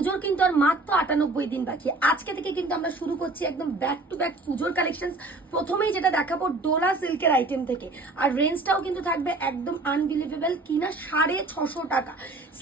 পুজোর কিন্তু আর মাত্র 98 দিন বাকি। আজকে থেকে কিন্তু আমরা শুরু করছি একদম ব্যাক টু ব্যাক পুজোর কালেকশন। প্রথমেই যেটা দেখাবো ডোলা সিল্কের আইটেম থেকে, আর রেঞ্জটাও কিন্তু থাকবে একদম আনবিলিভেবল, কিনা 650 টাকা।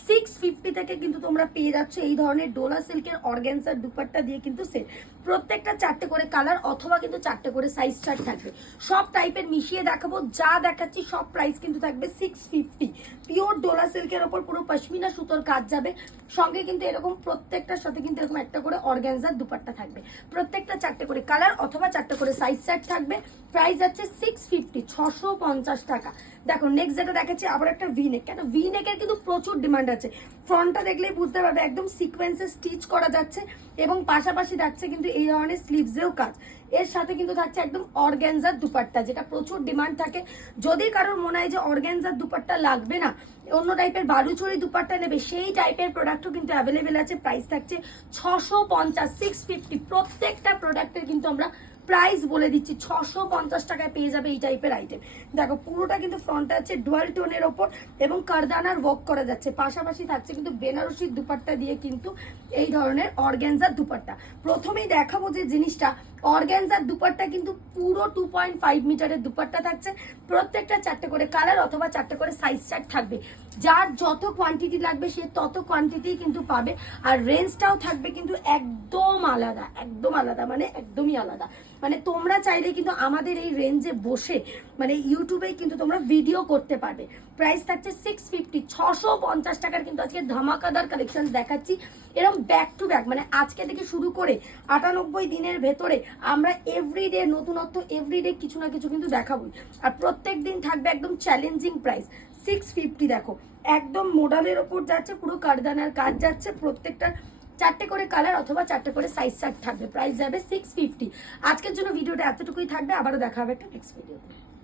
650 থেকে কিন্তু তোমরা পেয়ে যাচ্ছ এই ধরনের ডোলা সিল্কের অর্গানজার দুপাট্টা দিয়ে কিন্তু সেট। প্রত্যেকটা 4টে করে কালার অথবা কিন্তু 4টে করে সাইজ চার্ট থাকবে। সব টাইপের মিশিয়ে দেখাবো, যা দেখাচ্ছি সব প্রাইস কিন্তু থাকবে 650। পিওর ডোলা সিল্কের ওপর পুরো পশমিনা সুতোর কাজ যাবে, সঙ্গে কিন্তু এরকম প্রত্যেকটার সাথে কিন্তু এরকম একটা করে অর্গানজার দুপাট্টা থাকবে। প্রত্যেকটা 4টে করে কালার অথবা 4টে করে সাইজ সেট থাকবে। প্রাইস যাচ্ছে 650, 650 টাকা। দেখো নেক্সট যেটা দেখাচ্ছি আবার একটা ভি নেক। কেন ভি নেকের কিন্তু প্রচুর ডিমান্ড আছে। ফ্রন্টটা দেখলেই বুঝতে পারবে একদম সিকোয়েন্সে স্টিচ করা যাচ্ছে এবং পাশাপাশি থাকছে কিন্তু এই ধরনের স্লিভসেও কাজ। এর সাথে কিন্তু থাকছে একদম অর্গানজার দুপাট্টা, যেটা প্রচুর ডিমান্ড থাকে। যদি কারোর মনে হয় যে অর্গানজার দুপাট্টা লাগবে না, অন্য টাইপের বালুচরি দুপাট্টা নেবে, সেই টাইপের প্রোডাক্টও কিন্তু অ্যাভেলেবেল আছে। প্রাইস থাকছে 650, 650। প্রত্যেকটা প্রোডাক্টের কিন্তু আমরা প্রাইস বলে দিচ্ছি, 650 টাকায় পেয়ে যাবে এই টাইপের আইটেম। দেখো পুরোটা কিন্তু ফ্রন্টে আছে ডুয়াল টোনের ওপর এবং কারদানার ওয়ার্ক করা যাচ্ছে, পাশাপাশি থাকছে কিন্তু বেনারসির দুপাট্টা দিয়ে কিন্তু এই ধরনের অর্গানজার দুপাট্টা। প্রথমেই দেখাবো যে জিনিসটা, অর্গানজার দুপাট্টা কিন্তু পুরো 2.5 মিটারের দুপাট্টা থাকছে। প্রত্যেকটা 4টে করে কালার অথবা 4টে করে সাইজ চার্ট থাকবে। যার যত কোয়ান্টিটি লাগবে সে তত কোয়ান্টিটি কিন্তু পাবে। আর রেঞ্জটাও থাকবে কিন্তু একদম আলাদা, একদম আলাদা, মানে একদমই আলাদা। মানে তোমরা চাইলে কিন্তু আমাদের এই রেঞ্জে বসে মানে ইউটিউবে কিন্তু তোমরা ভিডিও করতে পারবে। প্রাইস থাকছে 650, 650 টাকার কিন্তু আজকে ধামাকাদার কালেকশন দেখাচ্ছি। এরকম ব্যাক টু ব্যাক, মানে আজকে থেকে শুরু করে 98 দিনের ভেতরে আমরা এভরিডে নতুনত্ব, এভরিডে কিছু না কিছু কিন্তু দেখাবোই। আর প্রত্যেক দিন থাকবে একদম চ্যালেঞ্জিং প্রাইস 650। দেখো একদম মোডালের ওপর যাচ্ছে, পুরো কারদানার কাজ যাচ্ছে। প্রত্যেকটা 4টে করে কালার অথবা 4টে করে সাইজ চার্ট থাকবে। প্রাইস যাবে 650। আজকের জন্য ভিডিওটা এতটুকুই থাকবে, আবারও দেখা হবে একটা নেক্সট ভিডিওতে।